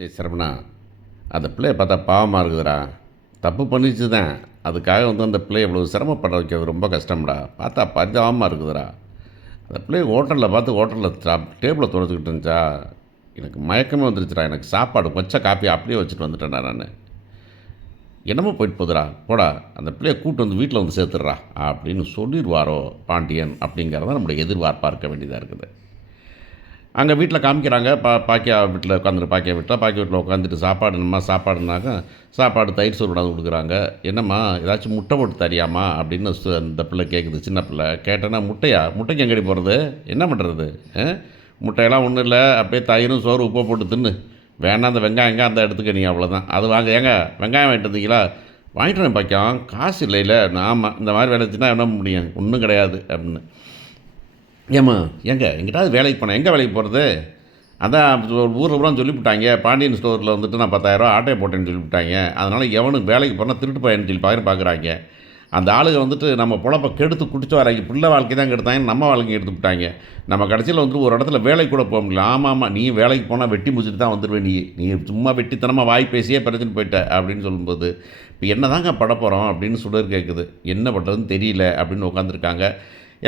டேய் சரவணா, அந்த பிள்ளைய பார்த்தா பாவமா இருக்குதுடா. தப்பு பண்ணிச்சு தான். அதுக்காக அந்த பிள்ளைய இவ்வளோ சிரமப்பட வைக்கிறது ரொம்ப கஷ்டம்டா. பார்த்தா பரிதாபமா இருக்குதுடா. அந்த பிள்ளைய ஹோட்டலில் பார்த்து ஹோட்டலில் டேபிள துடைச்சுக்கிட்டு இருந்துச்சா, எனக்கு மயக்கமே வந்துருச்சுடா. எனக்கு சாப்பாடு வச்ச காப்பிய அப்படியே வச்சுட்டு வந்துட்டேன்டா நானு. என்னமோ போயிட்டு போகுதுடா. போடா அந்த பிள்ளைய கூட்டு வந்து வீட்ல வந்து சேர்த்துடுறா அப்படின்னு சொல்லிருவாரோ பாண்டியன் அப்படிங்கிறது தான் நம்முடைய எதிர்பார்க்க வேண்டியதா இருக்குது. அங்கே வீட்டில் காமிக்கிறாங்க. பாக்கியா வீட்டில் பாக்கியா வீட்டில் பாக்கியா வீட்டில் உட்காந்துட்டு சாப்பாடு என்னம்மா சாப்பாடுனாக்க சாப்பாடு தயிர் சோறு கொண்டாந்து கொடுக்குறாங்க. என்னம்மா ஏதாச்சும் முட்டை போட்டு தரியாம்மா அப்படின்னு அந்த பிள்ளை கேட்குது, சின்ன பிள்ளை. கேட்டேன்னா முட்டையா, முட்டைக்கு எங்கடி போகிறது, என்ன பண்ணுறது, முட்டையெல்லாம் ஒன்றும் இல்லை, அப்படியே தயிரும் சோறு உப்பை போட்டு தின்னு, வேணா அந்த வெங்காயங்க அந்த எடுத்துக்க நீ, அவ்வளோதான். அது வாங்க, ஏங்க வெங்காயம் வாங்கிட்டு வந்தீங்களா, வாங்கிட்டு வரேன் பாக்கியம், காசு இல்லைல்ல, ஆமாம் இந்த மாதிரி வேலை வச்சுன்னா என்ன முடியும், ஒன்றும் கிடையாது அப்படின்னு. ஏம்மா ஏங்க எங்கிட்டாவது வேலைக்கு போனேன், எங்கே வேலைக்கு போகிறது, அதான் ஊரில் பூரா சொல்லிவிட்டாங்க, பாண்டியன் ஸ்டோரில் வந்துட்டு நான் 10,000 ஆட்டையை போட்டேன்னு சொல்லிவிட்டாங்க. அதனால் எவனுக்கு வேலைக்கு போனால் திருட்டு பையன்னு சொல்லி பார்க்குறாங்க. அந்த ஆளுங்க வந்துட்டு நம்ம பொழப்பை கெடுத்து குடிச்சு வராங்க. பிள்ளை வாழ்க்கை தான் கெடுத்தாங்க, நம்ம வாழ்க்கை எடுத்து விட்டாங்க. நம்ம கடைசியில் வந்துட்டு ஒரு இடத்துல வேலைக்கு கூட போக முடியல. ஆமாம் நீ வேலைக்கு போனால் வெட்டி முடிச்சுட்டு தான் வந்துடுவேன், நீ சும்மா வெட்டித்தனமாக வாய் பேசியே பிரச்சனை போயிட்ட அப்படின்னு சொல்லும்போது இப்போ என்ன தாங்க பட போகிறோம் அப்படின்னு சுடர் கேட்குது. என்ன பண்ணுறதுன்னு தெரியல அப்படின்னு உட்காந்துருக்காங்க.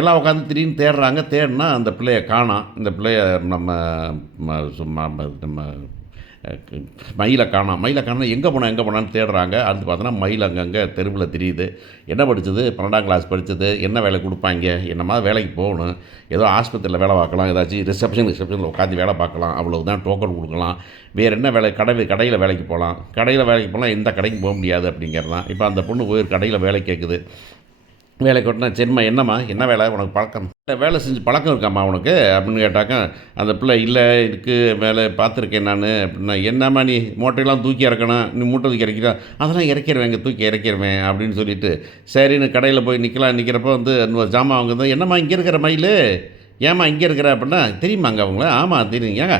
எல்லாம் உட்காந்து திடீர்னு தேடுறாங்க. தேடினா அந்த பிள்ளைய காணோம். இந்த பிள்ளைய நம்ம சும்மா நம்ம மயிலை காணோம். மயிலை காணோம், எங்கே போனான்னு தேடுறாங்க. அது பார்த்தோன்னா மயில் அங்கங்கே தெருவில் தெரியுது. என்ன படித்தது, 12ஆம் கிளாஸ் படித்தது, என்ன வேலை கொடுப்பாங்க, என்னமா வேலைக்கு போகணும், ஏதோ ஆஸ்பத்திரியில் வேலை பார்க்கலாம், ஏதாச்சும் ரிசப்ஷனில் உட்காந்து வேலை பார்க்கலாம், அவ்வளவுதான், டோக்கன் கொடுக்கலாம், வேறு என்ன வேலை, கடையில் வேலைக்கு போகலாம், கடையில் வேலைக்கு போகலாம், எந்த கடைக்கு போக முடியாது அப்படிங்கிறது தான். இப்போ அந்த பொண்ணு போய் ஒரு கடையில் வேலை கேட்குது. வேலைக்கு ஓட்டினா, சரிம்மா என்னம்மா என்ன வேலை, உனக்கு பழக்கம் வேலை செஞ்சு பழக்கம் இருக்காம்மா உனக்கு அப்படின்னு கேட்டாக்கா, அந்த பிள்ளை இல்லை இருக்குது வேலை பார்த்துருக்கேன் நான் அப்படின்னா. என்னம்மா நீ மூட்டையெல்லாம் தூக்கி இறக்கணும், நீ மூட்டை தூக்கி இறக்கிறா, அதெல்லாம் இறக்கிடுவேன், இங்கே தூக்கி இறக்கிடுவேன் அப்படின்னு சொல்லிட்டு சரின்னு கடையில் போய் நிற்கிறப்ப இன்னொரு ஜாமான் வாங்குது. என்னம்மா இங்கே இருக்கிற மயில், ஏம்மா இங்கே இருக்கிற அப்படின்னா, தெரியுமாங்க அவங்கள, ஆமாம் தெரியும், ஏங்க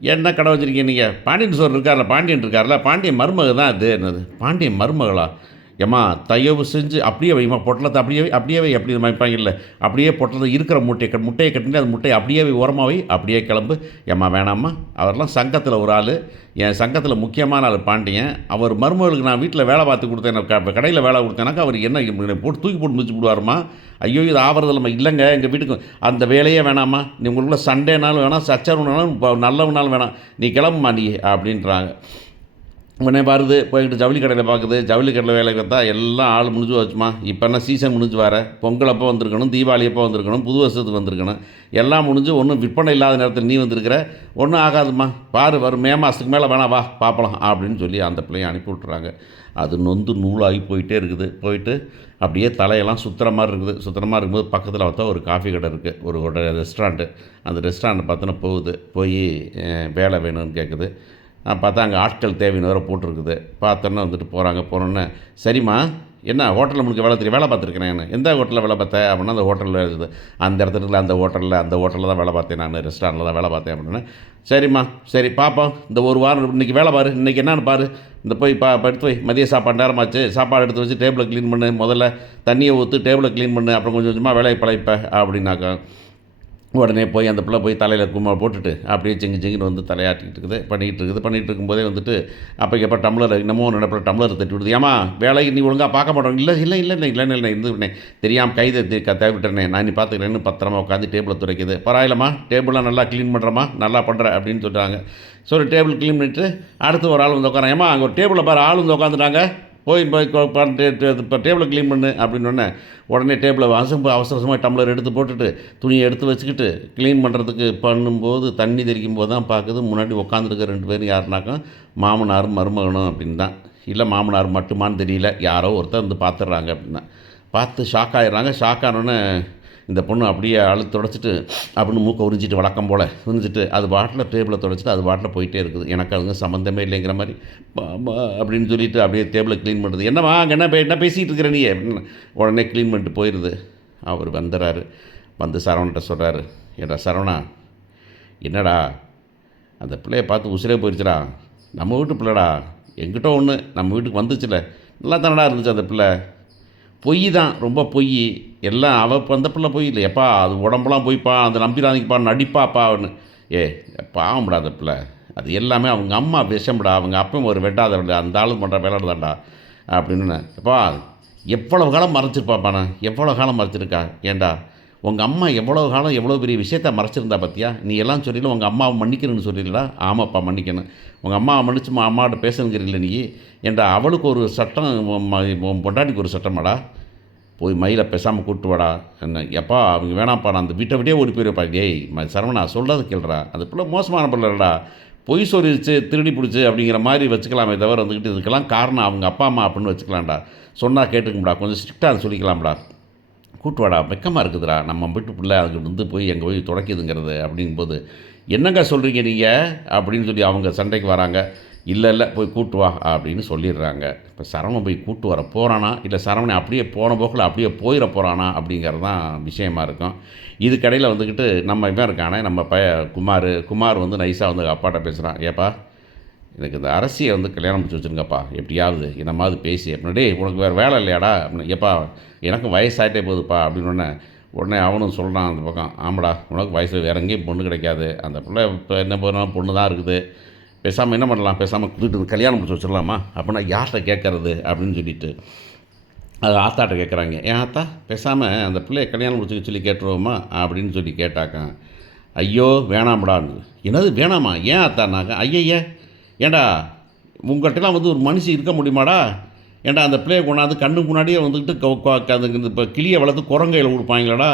என்ன கடை வச்சுருக்கீங்க நீங்கள், பாண்டியன் ஸ்டோர் இருக்கார்ல, பாண்டியன் இருக்கார்ல, பாண்டியன் மருமக தான் அது, என்னது பாண்டியன் மருமகளா, ஏம்மா தயவு செஞ்சு அப்படியே வைமா, பொட்டலத்தை அப்படியே வை, அப்படி வைப்பாங்கல்ல, அப்படியே பொட்டலத்தை இருக்கிற முட்டையை கட்டினு அந்த முட்டையை அப்படியே ஓரமாக வை, அப்படியே கிளம்பு. ஏம்மா வேணாம்மா, அவரெல்லாம் சங்கத்தில் ஒரு ஆள், என் சங்கத்தில் முக்கியமான ஆள் பாண்டியன், அவர் மருமகளுக்கு நான் வீட்டில் வேலை பார்த்து கொடுத்தேன், கடையில் வேலை கொடுத்தேனாக்கா அவர் என்ன போட்டு தூக்கி போட்டு மிதிச்சு விடுவாருமா, ஐயோ இது ஆவறதில்லம்மா, இல்லைங்க எங்கள் வீட்டுக்கு அந்த வேலையே வேணாம்மா, நீ உங்களுக்குள்ள சண்டேனாலும் வேணாம், சச்சரவுனாலும் நல்லவனாலும் வேணாம், நீ கிளம்புமா நீ அப்படின்றாங்க. உடனே வருது, போய்கிட்டு ஜவுளி கடையில் பார்க்குது. ஜவுளி கடையில் வேலை பார்த்தா எல்லாம் ஆள் முடிஞ்சு வச்சுமா, இப்போ என்ன சீசன் முடிஞ்சு வர, பொங்கல் அப்போ வந்திருக்கணும், தீபாவளி அப்போ வந்திருக்கணும், புது வருஷத்துக்கு வந்திருக்கணும், எல்லாம் முடிஞ்சு ஒன்றும் விற்பனை இல்லாத நேரத்தில் நீ வந்திருக்கிற, ஒன்றும் ஆகாதுமா, பாரு வரும் மே மாதத்துக்கு மேலே வேணா வா பார்ப்பலாம் அப்படின்னு சொல்லி அந்த பிள்ளையை அனுப்பி விட்றாங்க. அது நொந்து நூலாகி போயிட்டே இருக்குது. போயிட்டு அப்படியே தலையெல்லாம் சுற்றுற மாதிரி இருக்குது. சுற்றுற மாதிரி இருக்கும்போது பக்கத்தில் பார்த்தா ஒரு காஃபி கடை இருக்குது, ஒரு ரெஸ்டாரண்ட்டு. அந்த ரெஸ்டாரண்ட்டை பார்த்தோன்னா போகுது, போய் வேலை வேணும்னு கேட்குது. பார்த்தா அங்கே ஆட்கள் தேவைன்னு வேறு போட்டிருக்குது. பார்த்தோன்னே வந்துட்டு போனோன்னே, சரிம்மா என்ன ஹோட்டலில் முடிக்க வேலை தெரியும், வேலை பார்த்துருக்கிறேன் நான், எந்த ஹோட்டலில் வேலை பார்த்தேன் அப்படின்னா, அந்த ஹோட்டலில் இருக்குது, அந்த இடத்துல அந்த ஹோட்டலில் தான் வேலை பார்த்தேன் நான், ரெஸ்டாரண்ட்டில் தான் வேலை பார்த்தேன் அப்படின்னா. சரிம்மா சரி பார்ப்போம், இந்த ஒரு வாரம் இன்றைக்கி வேலை பாரு, இன்றைக்கி என்னென்னு பாரு, இந்த போய் எடுத்து போய் மதிய சாப்பாடு நேரமாச்சு, சாப்பாடு எடுத்து வச்சு டேபிளை க்ளீன் பண்ணு, முதல்ல தண்ணியை ஊற்று, டேபிளை க்ளீன் பண்ணு, அப்புறம் கொஞ்சம் கொஞ்சமாக வேலையை பழைப்ப அப்படின்னாக்கா. உடனே போய் அந்த பிள்ளை போய் தலையில் கும்மா போட்டுட்டு அப்படியே செஞ்சுன்னு தலையாட்டிக்கிட்டு இருக்குது. பண்ணிகிட்டு இருக்கும்போதே வந்துட்டு அப்போ எப்போ டம்ளர் என்னமோ நினைப்பில் டம்ளர் தட்டி விடுது. ஏமா வேலைக்கு நீ ஒழுங்காக பார்க்க மாட்டோம், இல்லை இருந்து தெரியாமல் கைதை தேவிட்டேனே, நான் நீ பார்த்துக்கிறேன்னு பத்திரமா உட்காந்து டேபிளை துடைக்குது. பரவாயில்லம்மா டேபிளாக நல்லா க்ளீன் பண்ணுறமா, நல்லா பண்ணுற அப்படின்னு சொல்கிறாங்க. சொல்லி டேபிள் க்ளீன் பண்ணிவிட்டு அடுத்து ஒரு ஆள் வந்து உட்காரன். ஏமா அங்கே ஒரு டேபிளில் பாரு ஆள் வந்து உட்காந்துட்டாங்க, போய் இப்போ டேபிளை க்ளீன் பண்ணு அப்படின்னோடனே உடனே டேபிளை அவசரமாக டம்ளர் எடுத்து போட்டுட்டு துணியை எடுத்து வச்சுக்கிட்டு க்ளீன் பண்ணுறதுக்கு பண்ணும்போது தண்ணி தெளிக்கும் போது தான் பார்க்குது, முன்னாடி உட்காந்துருக்க 2 பேரும் யாருனாக்கா மாமனாரும் மருமகனும் அப்படின்னு தான். இல்லை மாமனார் மட்டுமான்னு தெரியல, யாரோ ஒருத்தர் வந்து பார்த்துட்றாங்க அப்படின்னா. பார்த்து ஷாக் ஆகிடுறாங்க. ஷாக் ஆனோடனே இந்த பொண்ணு அப்படியே அழுத்து தொடச்சிட்டு அப்படின்னு மூக்கை உறிஞ்சிட்டு வழக்கம் போல் உறிஞ்சிட்டு அது பாட்டில் டேபிளை தொடச்சிட்டு அது பாட்டில் போயிட்டே இருக்குது. எனக்கு அதுங்க சம்மந்தமே இல்லைங்கிற மாதிரி அப்படின்னு சொல்லிட்டு அப்படியே டேபிளை க்ளீன் பண்ணுறது. என்னம்மா அங்கே என்ன பேசிகிட்டு இருக்கிற நீ அப்படின்னு உடனே க்ளீன் பண்ணிட்டு போயிடுது. அவர் வந்துடுறாரு. வந்து சரவணன்ட்ட சொல்கிறாரு, ஏடா சரவணா, என்னடா அந்த பிள்ளையை பார்த்து உசிரே போயிடுச்சுடா, நம்ம வீட்டு பிள்ளைடா, எங்கிட்ட ஒன்று நம்ம வீட்டுக்கு வந்துச்சுல, நல்லா தானடா இருந்துச்சு அந்த பிள்ளை, பொய் தான், ரொம்ப பொய் எல்லாம், அவள் அந்த பிள்ளை பொய் இல்லையப்பா, அது உடம்புலாம் போய்ப்பா, அந்த நம்பிராதிக்குப்பா, நடிப்பாப்பா அவனு, பாவம்டா அந்த பிள்ளை அது எல்லாமே அவங்க அம்மா விஷம்டா, அவங்க அப்பயும் ஒரு வெட்டாத வேலை, அந்த ஆளு பண்ணுற வேலை தான்டா அப்படின்னு. எப்பா எவ்வளவு காலம் மறைச்சிருப்பாப்பா, நான் எவ்வளோ காலம் மறைச்சிருக்கா? ஏன்டா உங்கள் அம்மா எவ்வளோ காலம் எவ்வளோ பெரிய விஷயத்த மறைச்சிருந்தா பார்த்தியா? நீ எல்லாம் சொல்லில உங்கள் அம்மாவை மன்னிக்கணும்னு சொல்லிடலா? ஆமாப்பா மன்னிக்கணும். உங்கள் அம்மாவை மன்னிச்சு அம்மாவோட பேசுங்கிறீல்ல நீ? ஏன்டா அவளுக்கு ஒரு சட்டம், உன் பொண்டாட்டிக்கு ஒரு சட்டமாடா? போய் மயிலை பேசாமல் கூப்பிட்டு வாடா. என்ன எப்பா அவங்க வேணாம்ப்பா, நான் அந்த வீட்டை விட்டே ஓடி போயிருப்பா. டேய் சரவணா சொல்கிறத கேள்றா, அது பிள்ளை மோசமான பிள்ளைடா, பொய் சொல்லிடுச்சு திருடி பிடிச்சி அப்படிங்கிற மாதிரி வச்சுக்கலாமே தவிர வந்துக்கிட்டு இதுக்கெல்லாம் காரணம் அவங்க அப்பா அம்மா அப்படின்னு வச்சுக்கலாம்டா. சொன்னால் கேட்டுக்கும்டா, கொஞ்சம் ஸ்ட்ரிக்டாக அதை சொல்லிக்கலாம்டா. கூட்டு வாடா, வெக்கமாக இருக்குதுடா, நம்ம வீட்டு பிள்ளை அதுக்கு வந்து போய் எங்கே போய் துடைக்குதுங்கிறது அப்படிங்கும்போது, என்னங்க சொல்கிறீங்க நீங்கள் அப்படின்னு சொல்லி அவங்க சண்டைக்கு வராங்க. இல்லை இல்லை போய் கூட்டு வா அப்படின்னு சொல்லிடுறாங்க. இப்போ சரவணன் போய் கூட்டு வர போகிறானா, இல்லை சரவணன் அப்படியே போன போக்கில் அப்படியே போயிட போகிறானா அப்படிங்கிறது தான் விஷயமா இருக்கும். இதுக்கடையில் வந்துக்கிட்டு நம்ம இவன் இருக்கானே, நம்ம குமார் வந்து நைஸாக வந்து அப்பாட்ட பேசுகிறான். ஏப்பா எனக்கு இந்த அரசியை வந்து கல்யாணம் முடிச்சு வச்சுருங்கப்பா, எப்படியாவது என்னமாவது பேசி அப்படின்னா. டேய் உனக்கு வேறு வேலை இல்லையாடா அப்படின்னு. எப்பா எனக்கும் வயசாகிட்டே போகுதுப்பா அப்படின்னு. உடனே அவனும் சொல்கிறான் அந்த பக்கம், ஆமாடா உனக்கு வயசு வேறு எங்கேயும் பொண்ணு கிடைக்காது, அந்த பிள்ளை இப்போ என்ன பண்ணாலும் பொண்ணு தான் இருக்குது, பேசாமல் என்ன பண்ணலாம், பேசாமல் கூட்டிட்டு கல்யாணம் முடிச்சு வச்சிடலாமா அப்படின்னா. யார்கிட்ட கேட்கறது அப்படின்னு சொல்லிட்டு அது ஆத்தாட்ட கேட்குறாங்க. ஏன் ஆத்தா பேசாமல் அந்த பிள்ளையை கல்யாணம் முடிச்சுக்க சொல்லி கேட்டுருவோமா அப்படின்னு சொல்லி கேட்டாக்கா. ஐயோ வேணாம்டான்னு. என்னது வேணாமா? ஏன் ஆத்தானாக்கா. ஐயய்ய ஏண்டா உங்கள்கிட்டலாம் வந்து ஒரு மனுஷன் இருக்க முடியுமாடா? ஏன்டா அந்த பிள்ளையை கொண்டாந்து கண்ணுக்கு முன்னாடியே வந்துக்கிட்டு அதுக்கு இப்போ கிளியை வளர்த்து குரங்கையில் கொடுப்பாங்களாடா?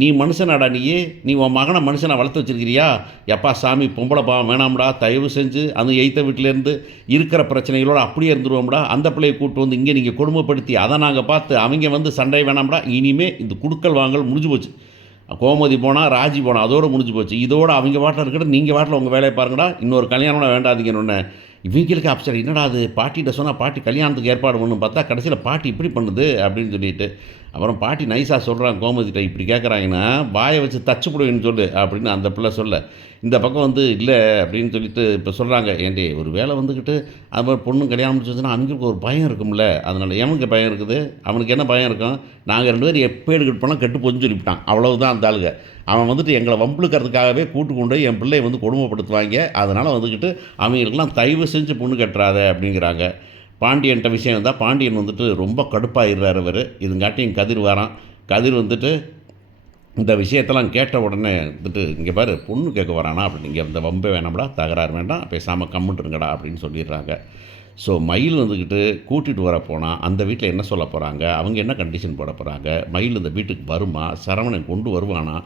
நீ மனுஷனாடா நீ உன் மகனை மனுஷனை வளர்த்து வச்சுருக்கிறியா? எப்பா சாமி பொம்பளை பாவம் வேணாம்டா, தயவு செஞ்சு அந்த எய்த்த வீட்டிலேருந்து இருக்கிற பிரச்சனைகளோடு அப்படியே இருந்துருவோம்டா. அந்த பிள்ளையை கூப்பிட்டு வந்து இங்கே நீங்கள் கொடுமைப்படுத்தி அதை நாங்கள் பார்த்து அவங்க வந்து சண்டை வேணாம்டா. இனிமேல் இந்த குடுக்கல் வாங்கல் முடிஞ்சு போச்சு. கோமதி போனால் ராஜி போனால் அதோடு முடிஞ்சு போச்சு. இதோடு அவங்க வாட்டில் இருக்கட்டும், நீங்கள் வாட்டில் உங்கள் வேலையை பாருங்கடா, இன்னொரு கல்யாணம் வேண்டாதீங்கன்னு. இவங்களுக்கு அப்சர் என்னடா அது, பாட்டிகிட்ட சொன்னால் பாட்டி கல்யாணத்துக்கு ஏற்பாடு பண்ணணும் பார்த்தா கடைசியில் பாட்டி இப்படி பண்ணுது அப்படின்னு சொல்லிட்டு. அப்புறம் பாட்டி நைஸாக சொல்கிறாங்க கோமதிட்ட, இப்படி கேட்குறாங்கன்னா வாயை வச்சு தச்சு போடுவேன்னு சொல்லு அப்படின்னு அந்த பிள்ளை சொல்ல. இந்த பக்கம் வந்து இல்லை அப்படின்னு சொல்லிட்டு இப்போ சொல்கிறாங்க. ஏன்டி ஒரு வேலை வந்துக்கிட்டு அது மாதிரி பொண்ணு கல்யாணம் முடிச்சுன்னா அவங்களுக்கு ஒரு பயம் இருக்கும்ல, அதனால் எவனுக்கு பயம் இருக்குது? அவனுக்கு என்ன பயம் இருக்கும்? நாங்கள் 2 பேரும் எப்போ எடுக்கிட்டு போனால் கெட்டு போச்சுன்னு சொல்லிவிட்டான், அவ்வளவுதான் அந்த ஆளுங்க. அவன் வந்துட்டு எங்களை வம்புழுக்கிறதுக்காகவே கூட்டு கொண்டு என் பிள்ளையை வந்து கொடுமைப்படுத்துவாங்க, அதனால் வந்துக்கிட்டு அவங்களுக்கெல்லாம் தயவு செஞ்சு பொண்ணு கட்டுறாத அப்படிங்கிறாங்க. பாண்டியன்ட்ட விஷயம் வந்தால் பாண்டியன் வந்துட்டு ரொம்ப கடுப்பாயிடுறாரு அவர். இதுங்காட்டியும் கதிர் வரான். கதிர் வந்துட்டு இந்த விஷயத்தெல்லாம் கேட்ட உடனே வந்துட்டு, இங்கே பாரு பொண்ணு கேட்க வரானா அப்படின்னு, இங்கே இந்த வம்பே வேணாம்டா, தகராறு வேண்டாம், பேசாமல் கம்முட்டுருங்கடா அப்படின்னு சொல்லிடுறாங்க. ஸோ மயில் வந்துக்கிட்டு கூட்டிகிட்டு வர போனால் அந்த வீட்டில் என்ன சொல்ல போகிறாங்க, அவங்க என்ன கண்டிஷன் போட போகிறாங்க, மயில் இந்த வீட்டுக்கு வருமா, சரவணன் கொண்டு வருவானா,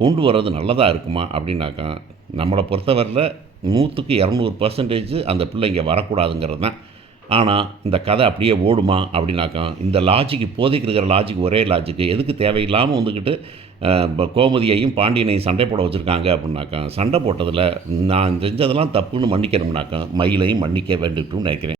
கொண்டு வர்றது நல்லதாக இருக்குமா அப்படின்னாக்கா, நம்மளை பொறுத்தவரையில் 100க்கு 200% அந்த பிள்ளை இங்கே வரக்கூடாதுங்கிறது தான். ஆனால் இந்த கதை அப்படியே ஓடுமா அப்படின்னாக்கா, இந்த லாஜிக் இப்போதைக்கு இருக்கிற லாஜிக் ஒரே லாஜிக்கு எதுக்கு தேவையில்லாமல் வந்துக்கிட்டு கோமதியையும் பாண்டியனையும் சண்டை போட வச்சுருக்காங்க அப்படின்னாக்கா, சண்டை போட்டதில் நான் செஞ்சதெல்லாம் தப்புன்னு மன்னிக்கணும்னாக்கா மயிலையும் மன்னிக்க வேண்டும்னு நினைக்கிறேன்.